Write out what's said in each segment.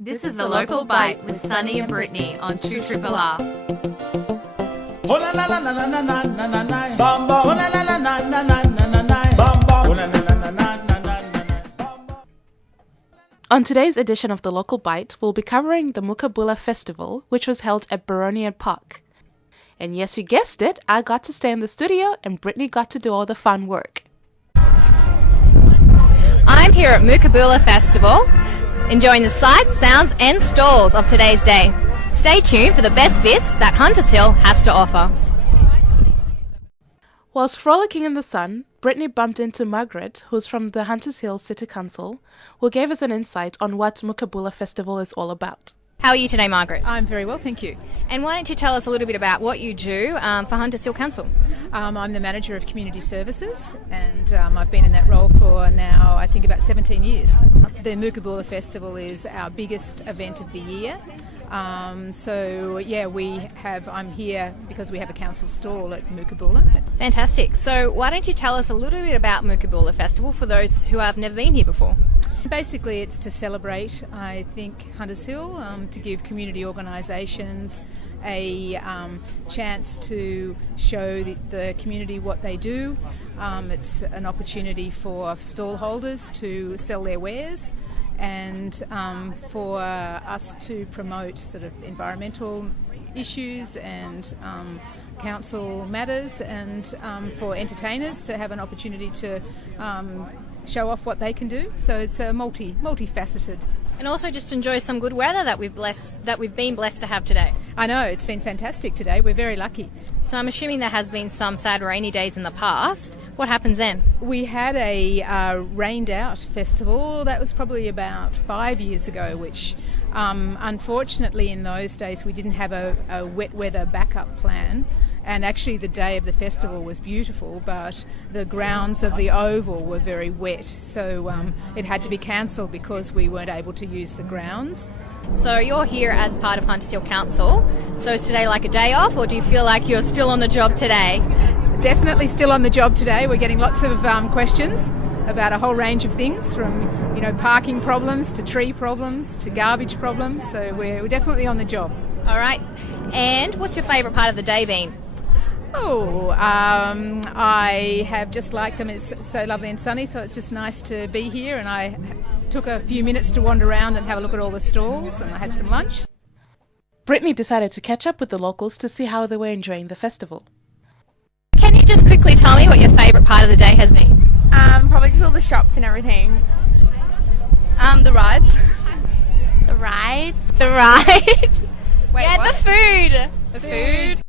This is The Local Bite with Sunny and Brittney on 2 Triple R. On today's edition of The Local Bite, we'll be covering the Moocooboola Festival, which was held at Brittney Park. And yes, you guessed it, I got to stay in the studio and Brittney got to do all the fun work. I'm here at Moocooboola Festival, enjoying the sights, sounds and stalls of today's day. Stay tuned for the best bits that Hunters Hill has to offer. Whilst frolicking in the sun, Brittney bumped into Margaret, who's from the Hunters Hill City Council, who gave us an insight on what Moocooboola Festival is all about. How are you today, Margaret? I'm very well, thank you. And why don't you tell us a little bit about what you do for Hunters Hill Council? I'm the Manager of Community Services and I've been in that role for now, I think, about 17 years. The Moocooboola Festival is our biggest event of the year. I'm here because we have a council stall at Moocooboola. Fantastic. So why don't you tell us a little bit about Moocooboola Festival for those who have never been here before? Basically, it's to celebrate, I think, Hunters Hill, to give community organisations a chance to show the community what they do. It's an opportunity for stall holders to sell their wares and for us to promote sort of environmental issues and council matters, and for entertainers to have an opportunity to show off what they can do. So it's multifaceted. And also just enjoy some good weather that we've been blessed to have today. I know, it's been fantastic today. We're very lucky. So I'm assuming there has been some sad rainy days in the past. What happens then? We had a rained out festival. That was probably about 5 years ago, which unfortunately in those days we didn't have a wet weather backup plan. And actually the day of the festival was beautiful, but the grounds of the Oval were very wet. So it had to be cancelled because we weren't able to use the grounds. So you're here as part of Hunters Hill Council. So is today like a day off, or do you feel like you're still on the job today? Definitely still on the job today. We're getting lots of questions about a whole range of things, from parking problems to tree problems to garbage problems. So we're definitely on the job. All right. And what's your favourite part of the day been? I have just liked them. It's so lovely and sunny, so it's just nice to be here. And I took a few minutes to wander around and have a look at all the stalls, and I had some lunch. Brittney decided to catch up with the locals to see how they were enjoying the festival. Can you just quickly tell me what your favourite part of the day has been? Probably just all the shops and everything. The rides. The rides? The rides. Wait, yeah, what? the food. The food.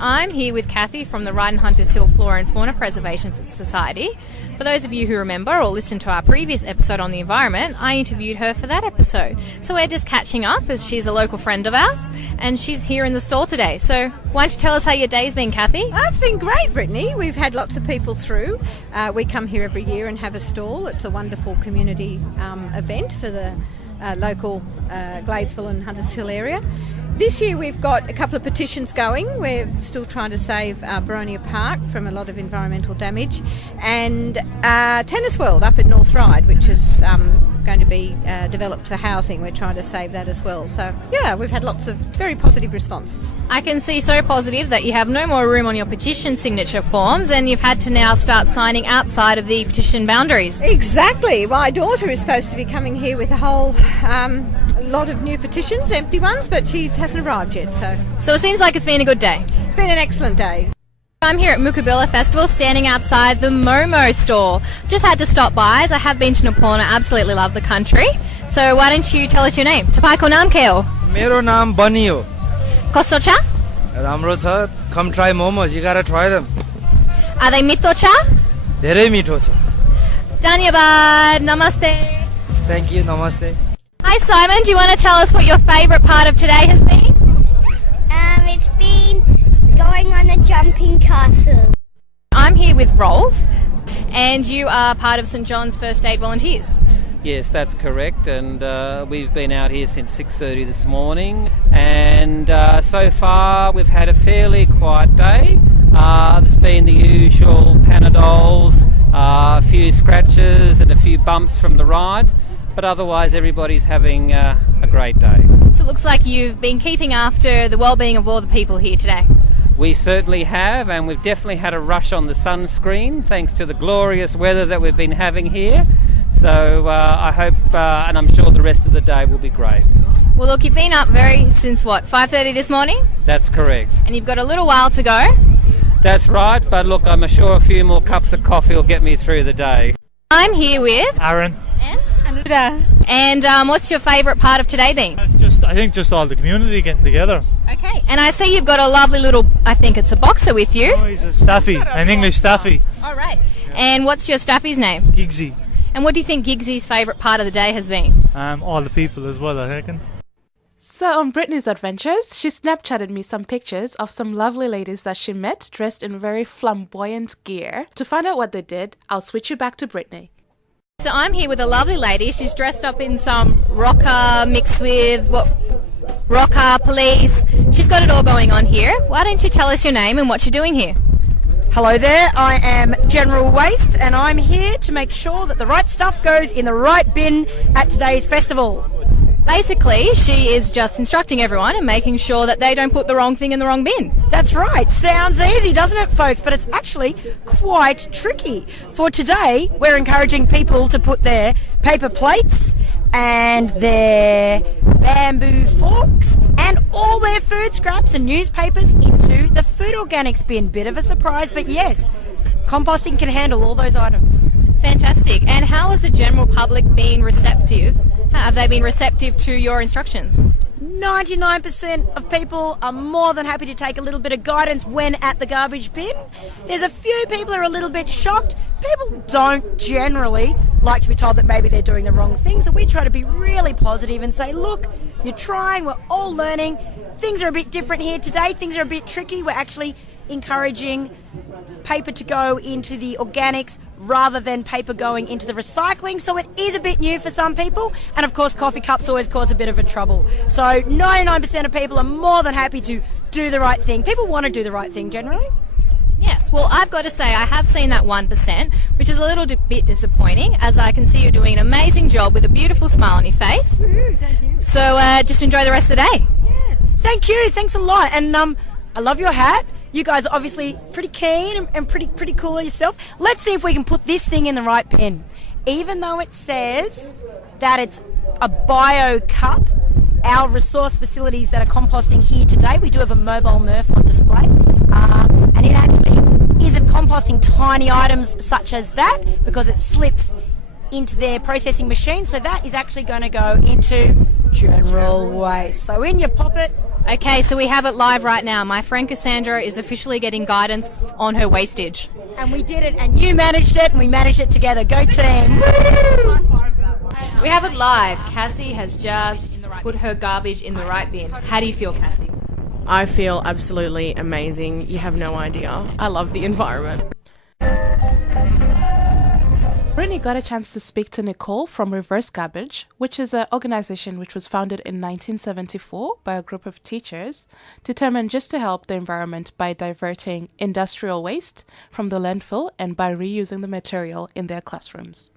I'm here with Kathy from the Ryde and Hunters Hill Flora and Fauna Preservation Society. For those of you who remember or listened to our previous episode on the environment, I interviewed her for that episode. So we're just catching up, as she's a local friend of ours and she's here in the stall today. So why don't you tell us how your day's been, Kathy? It's been great, Brittney. We've had lots of people through. We come here every year and have a stall. It's a wonderful community event for the local Gladesville and Hunters Hill area. This year we've got a couple of petitions going. We're still trying to save Brittanys Park from a lot of environmental damage, and Tennis World up at North Ryde, which is going to be developed for housing. We're trying to save that as well. So yeah, we've had lots of very positive response. I can see so positive that you have no more room on your petition signature forms, and you've had to now start signing outside of the petition boundaries. Exactly. My daughter is supposed to be coming here with a whole lot of new petitions, empty ones, but she hasn't arrived yet. So it seems like it's been a good day. It's been an excellent day. I'm here at Moocooboola Festival, standing outside the Momo store. Just had to stop by, as I have been to Nepal and I absolutely love the country. So why don't you tell us your name? Tapako naam ke ho? मेरो नाम बनी हो. Kosto cha? राम्रो छ. Come try momos. You gotta try them. Are they mitto cha? धेरै मिठो छ. Dhanyabad. Namaste. Thank you. Namaste. Hi Simon, do you want to tell us what your favourite part of today has been? It's been going on a jumping castle. I'm here with Rolf, and you are part of St John's First Aid Volunteers. Yes, that's correct, and we've been out here since 6:30 this morning, and so far we've had a fairly quiet day. There's been the usual Panadols, a few scratches and a few bumps from the rides, but otherwise everybody's having a great day. So it looks like you've been keeping after the well-being of all the people here today. We certainly have, and we've definitely had a rush on the sunscreen thanks to the glorious weather that we've been having here. So I hope, and I'm sure the rest of the day will be great. Well, look, you've been up since what, 5:30 this morning? That's correct. And you've got a little while to go. That's right, but look, I'm sure a few more cups of coffee will get me through the day. I'm here with Aaron. And Anuda. And what's your favourite part of today been? I think just all the community getting together. Okay, and I see you've got a lovely little, I think it's a boxer with you. Oh, he's a staffy, an English staffy. All right. Yeah. And what's your staffy's name? Giggsy. And what do you think Giggsy's favourite part of the day has been? All the people as well, I reckon. So on Brittany's adventures, she Snapchatted me some pictures of some lovely ladies that she met dressed in very flamboyant gear. To find out what they did, I'll switch you back to Brittany. So I'm here with a lovely lady. She's dressed up in some rocker mixed with rocker, police. She's got it all going on here. Why don't you tell us your name and what you're doing here? Hello there, I am General Waste and I'm here to make sure that the right stuff goes in the right bin at today's festival. Basically, she is just instructing everyone and making sure that they don't put the wrong thing in the wrong bin. That's right. Sounds easy, doesn't it, folks? But it's actually quite tricky. For today, we're encouraging people to put their paper plates and their bamboo forks and all their food scraps and newspapers into the food organics bin. Bit of a surprise, but yes, composting can handle all those items. Fantastic. And how has the general public been receptive? Have they been receptive to your instructions? 99% of people are more than happy to take a little bit of guidance when at the garbage bin. There's a few people who are a little bit shocked. People don't generally like to be told that maybe they're doing the wrong thing, so we try to be really positive and say, look, you're trying, we're all learning. Things are a bit different here today, things are a bit tricky. We're actually encouraging paper to go into the organics rather than paper going into the recycling, so it is a bit new for some people, and of course coffee cups always cause a bit of a trouble. So 99% of people are more than happy to do the right thing. People want to do the right thing generally. Yes, well, I've got to say I have seen that 1%, which is a little bit disappointing, as I can see you're doing an amazing job with a beautiful smile on your face. Ooh, thank you. So just enjoy the rest of the day. Yeah, thank you, thanks a lot, and I love your hat. You guys are obviously pretty keen and pretty cool yourself. Let's see if we can put this thing in the right bin. Even though it says that it's a bio cup, our resource facilities that are composting here today, we do have a mobile MRF on display, and it actually isn't composting tiny items such as that because it slips into their processing machine, so that is actually going to go into general waste. So in your pocket. Okay, so we have it live right now. My friend Cassandra is officially getting guidance on her wastage. And we did it, and you managed it, and we managed it together. Go team! We have it live. Cassie has just put her garbage in the right bin. How do you feel, Cassie? I feel absolutely amazing. You have no idea. I love the environment. Brittany got a chance to speak to Nicole from Reverse Garbage, which is an organization which was founded in 1974 by a group of teachers determined just to help the environment by diverting industrial waste from the landfill and by reusing the material in their classrooms.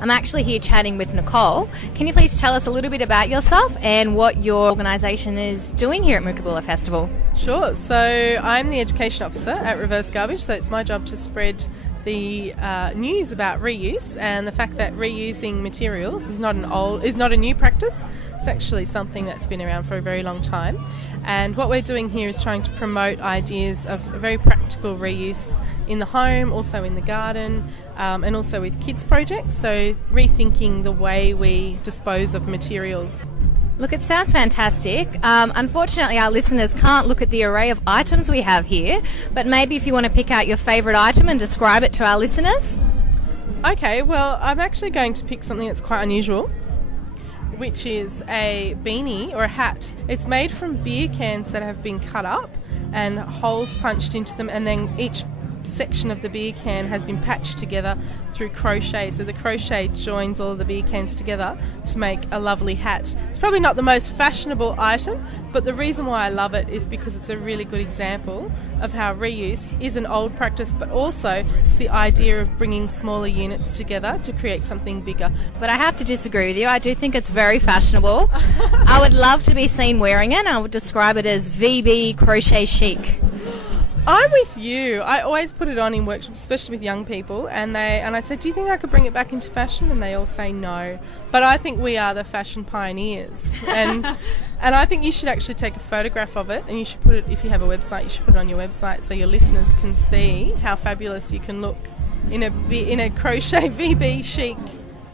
I'm actually here chatting with Nicole. Can you please tell us a little bit about yourself and what your organisation is doing here at Moocooboola Festival? Sure. So I'm the Education Officer at Reverse Garbage, so it's my job to spread the news about reuse and the fact that reusing materials is not a new practice. It's actually something that's been around for a very long time. And what we're doing here is trying to promote ideas of a very practical reuse in the home, also in the garden, and also with kids projects. So rethinking the way we dispose of materials. Look, it sounds fantastic. Unfortunately, our listeners can't look at the array of items we have here, but maybe if you want to pick out your favourite item and describe it to our listeners. Okay, well, I'm actually going to pick something that's quite unusual, which is a beanie or a hat. It's made from beer cans that have been cut up and holes punched into them, and then each section of the beer can has been patched together through crochet. So the crochet joins all of the beer cans together to make a lovely hat. It's probably not the most fashionable item, but the reason why I love it is because it's a really good example of how reuse is an old practice, but also it's the idea of bringing smaller units together to create something bigger. But I have to disagree with you. I do think it's very fashionable. I would love to be seen wearing it. I would describe it as VB crochet chic. I'm with you. I always put it on in workshops, especially with young people, and I said, do you think I could bring it back into fashion? And they all say no. But I think we are the fashion pioneers. And I think you should actually take a photograph of it, and you should put it, if you have a website, you should put it on your website so your listeners can see how fabulous you can look in a crochet VB chic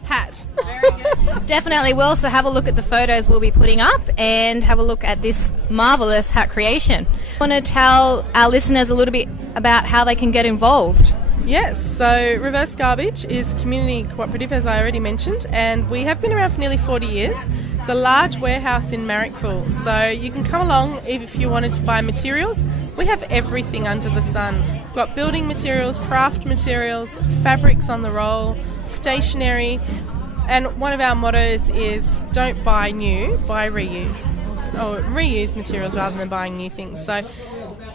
hat. Very good. Definitely will. So have a look at the photos we'll be putting up and have a look at this marvellous hat creation. I want to tell our listeners a little bit about how they can get involved. Yes, so Reverse Garbage is community cooperative, as I already mentioned, and we have been around for nearly 40 years. It's a large warehouse in Marrickville, so you can come along if you wanted to buy materials. We have everything under the sun. We've got building materials, craft materials, fabrics on the roll, stationery, and one of our mottos is don't buy new, buy reuse, or reuse materials rather than buying new things. So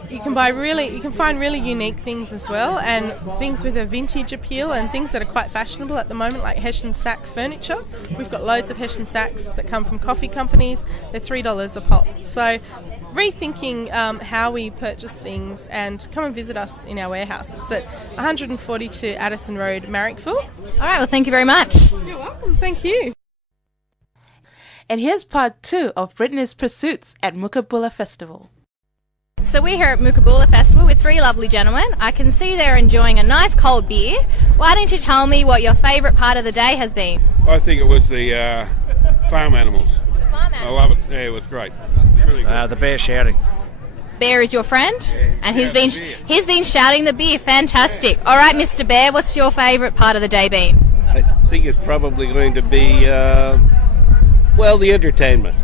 you can find really unique things as well, and things with a vintage appeal and things that are quite fashionable at the moment, like Hessian sack furniture. We've got loads of Hessian sacks that come from coffee companies. They're $3 a pop. So rethinking how we purchase things, and come and visit us in our warehouse. It's at 142 Addison Road, Marrickville. All right, well, thank you very much. You're welcome. Thank you. And here's part 2 of Brittanys Pursuits at Moocooboola Festival. So we're here at Moocooboola Festival with 3 lovely gentlemen. I can see they're enjoying a nice cold beer. Why don't you tell me what your favourite part of the day has been? I think it was the farm animals. I love it. Yeah, it was great. Really good. The bear shouting. Bear is your friend, and he's been shouting the beer. Fantastic. All right, Mr. Bear, what's your favourite part of the day been? I think it's probably going to be, the entertainment.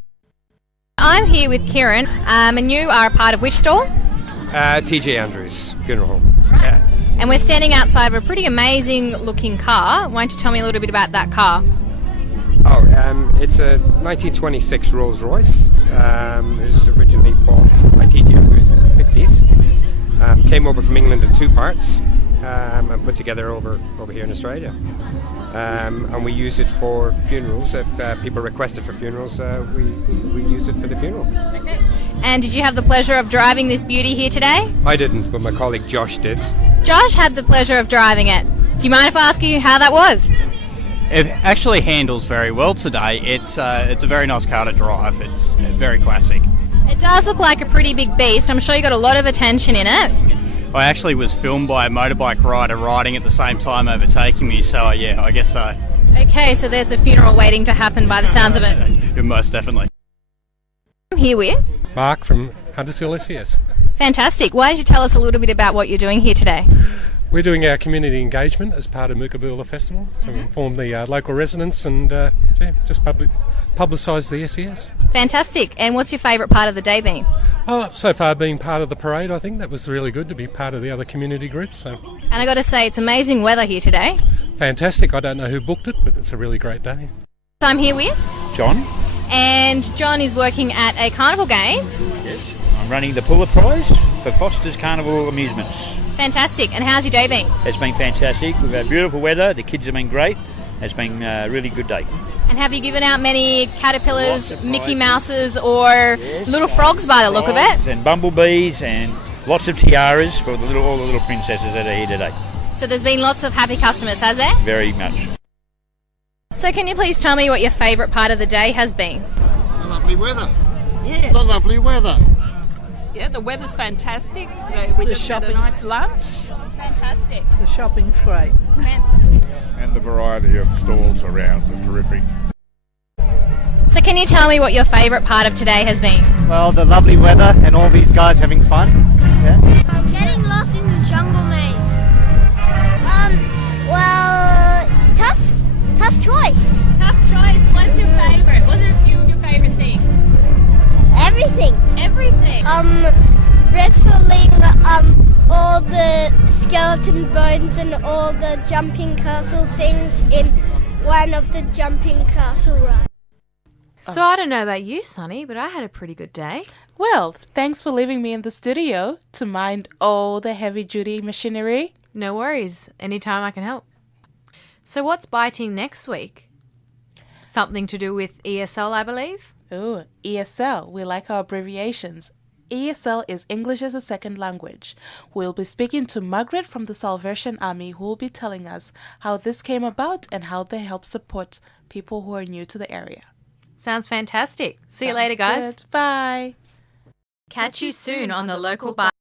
I'm here with Kieran, and you are a part of which stall? TJ Andrews Funeral Home. Right. And we're standing outside of a pretty amazing looking car. Why don't you tell me a little bit about that car? It's a 1926 Rolls Royce. It was originally bought by TJ Andrews in the 50s. Came over from England in 2 parts and put together over here in Australia. And we use it for funerals. If people request it for funerals, we use it for the funeral. Okay. And did you have the pleasure of driving this beauty here today? I didn't, but my colleague Josh did. Josh had the pleasure of driving it. Do you mind if I ask you how that was? It actually handles very well today. It's a very nice car to drive. It's very classic. It does look like a pretty big beast. I'm sure you got a lot of attention in it. I actually was filmed by a motorbike rider riding at the same time overtaking me, so yeah, I guess so. Okay, so there's a funeral waiting to happen by the sounds of it. Most definitely. I'm here with Mark from Huntersville SES. Fantastic. Why don't you tell us a little bit about what you're doing here today? We're doing our community engagement as part of Moocooboola Festival to inform the local residents and just publicise the SES. Fantastic. And what's your favourite part of the day been? So far being part of the parade, I think that was really good to be part of the other community groups. So. And I got to say, it's amazing weather here today. Fantastic. I don't know who booked it, but it's a really great day. So I'm here with John. And John is working at a carnival game. Yes. I'm running the Puller Prize for Foster's Carnival Amusements. Fantastic. And how's your day been? It's been fantastic. We've had beautiful weather. The kids have been great. It's been a really good day. And have you given out many caterpillars, Mickey Mouses, or little frogs by the look of it? And bumblebees and lots of tiaras for all the little princesses that are here today. So there's been lots of happy customers, has there? Very much. So can you please tell me what your favourite part of the day has been? The lovely weather. Yeah. The lovely weather. Yeah, the weather's fantastic. We just had a nice lunch. Fantastic. The shopping's great. Fantastic. And the variety of stalls around are terrific. So can you tell me what your favourite part of today has been? Well, the lovely weather and all these guys having fun. Yeah. Getting lost in the jungle maze. It's tough. Tough choice. Tough choice. What's your favourite? What are a few of your favourite things? Everything. Everything. Wrestling, all the skeleton bones and all the jumping castle things in one of the jumping castle rides. So I don't know about you, Sonny, but I had a pretty good day. Well, thanks for leaving me in the studio to mind all the heavy-duty machinery. No worries. Anytime I can help. So what's biting next week? Something to do with ESL, I believe? Oh, ESL. We like our abbreviations. ESL is English as a Second Language. We'll be speaking to Margaret from the Salvation Army, who will be telling us how this came about and how they help support people who are new to the area. Sounds fantastic. See you later, guys. Good. Bye. Catch you soon on the local bar.